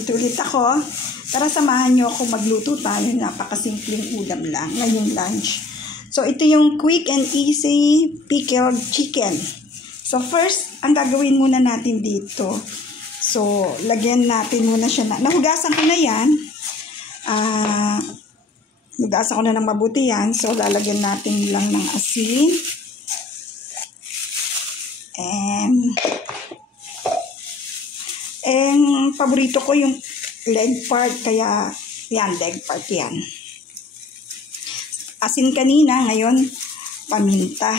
nandito ulit ako. Tara, samahan nyo ako magluto tayo. Napakasimpleng ulam lang ngayong lunch. So, ito yung quick and easy pickled chicken. So, first, ang gagawin muna natin dito. So, lagyan natin muna siya na. Nahugasan ko na yan. Hugasan ko na ng mabuti yan. So, lalagyan natin lang ng asin. And paborito ko yung leg part, kaya yan, leg part yan. Asin kanina, ngayon paminta.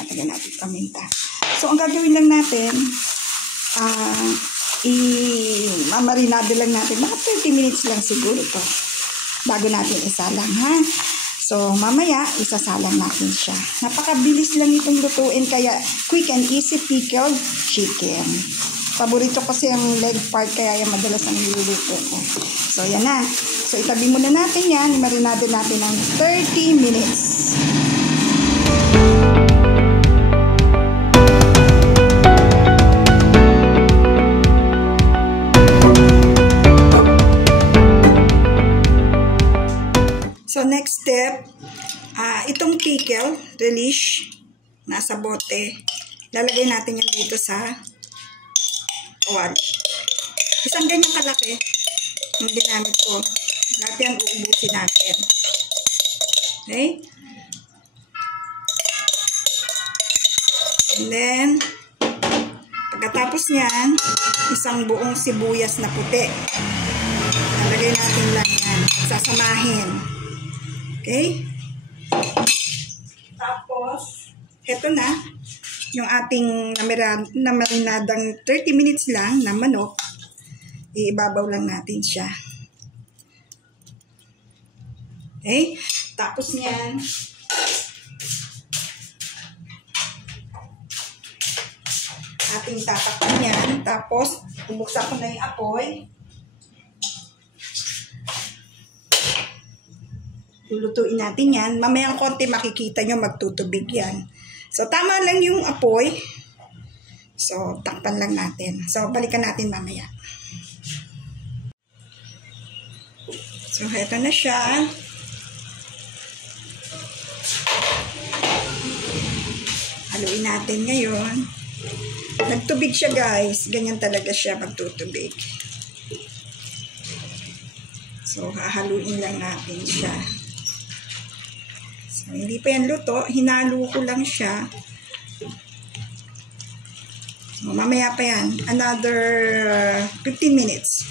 Lagyan natin paminta. So, ang gagawin lang natin, mamarinado lang natin. Mga 30 minutes lang siguro to bago natin isalang, ha? So, mamaya, isasalang natin siya. Napakabilis lang itong lutuin, kaya quick and easy pickled chicken. Paborito kasi ang leg part, kaya yung madalas ang niluluto ko. So, yan na. So, itabi muna natin yan. Marinado natin ng 30 minutes. So, next step, itong pickle, relish, nasa bote, lalagay natin yan dito sa kawali. Isang ganyang kalaki yung ginamit ko. Lahat yan uubusin natin. Okay? And then, pagkatapos niyan, isang buong sibuyas na puti. Lalagay natin lang yan. Sasamahin. Okay? Tapos, heto na, yung ating namarinadang 30 minutes lang na manok, iibabaw lang natin siya. Okay? Tapos niyan, ating tatakpan yan. Tapos, bubuksan ko na yung apoy. Lulutuin natin yan. Mamayang konti makikita nyo magtutubig yan. So, tama lang yung apoy. So, takpan lang natin. So, balikan natin mamaya. So, heto na siya. Haluin natin ngayon. Nagtubig siya, guys. Ganyan talaga siya magtutubig. So, hahaluin lang natin siya. So, hindi pa yan luto. Hinalo ko lang siya. So, mamaya pa yan. Another 15 minutes.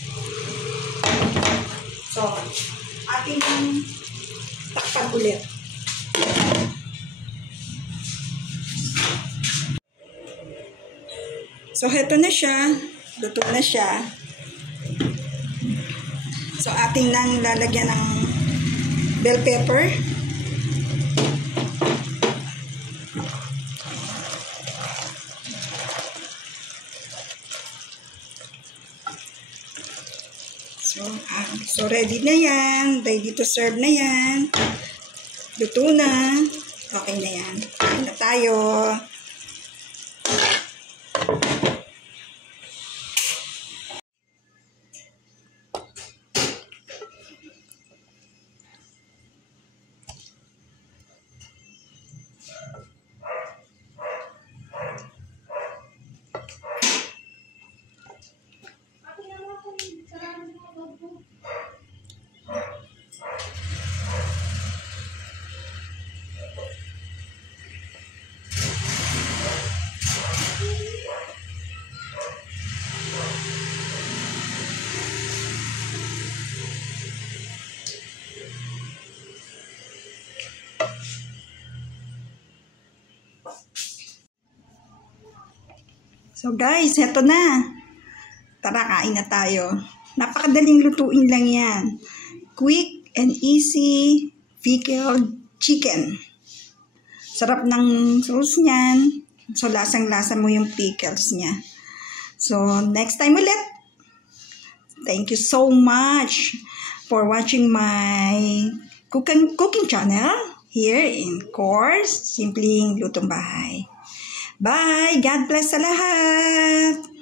So, ating takpan ulit. So, heto na siya. Luto na siya. So, ating nang lalagyan ng bell pepper. So, ready na yan. Ready to serve na yan. Luto na. Okay na yan. Kain na tayo. So guys, heto na. Tara, kain na tayo. Napakadaling lutuin lang yan. Quick and easy pickled chicken. Sarap ng sauce niyan. So lasang-lasa mo yung pickles niya. So next time ulit. Thank you so much for watching my cooking channel here in Course Simpleng Lutong Bahay. Bye! God bless sa lahat!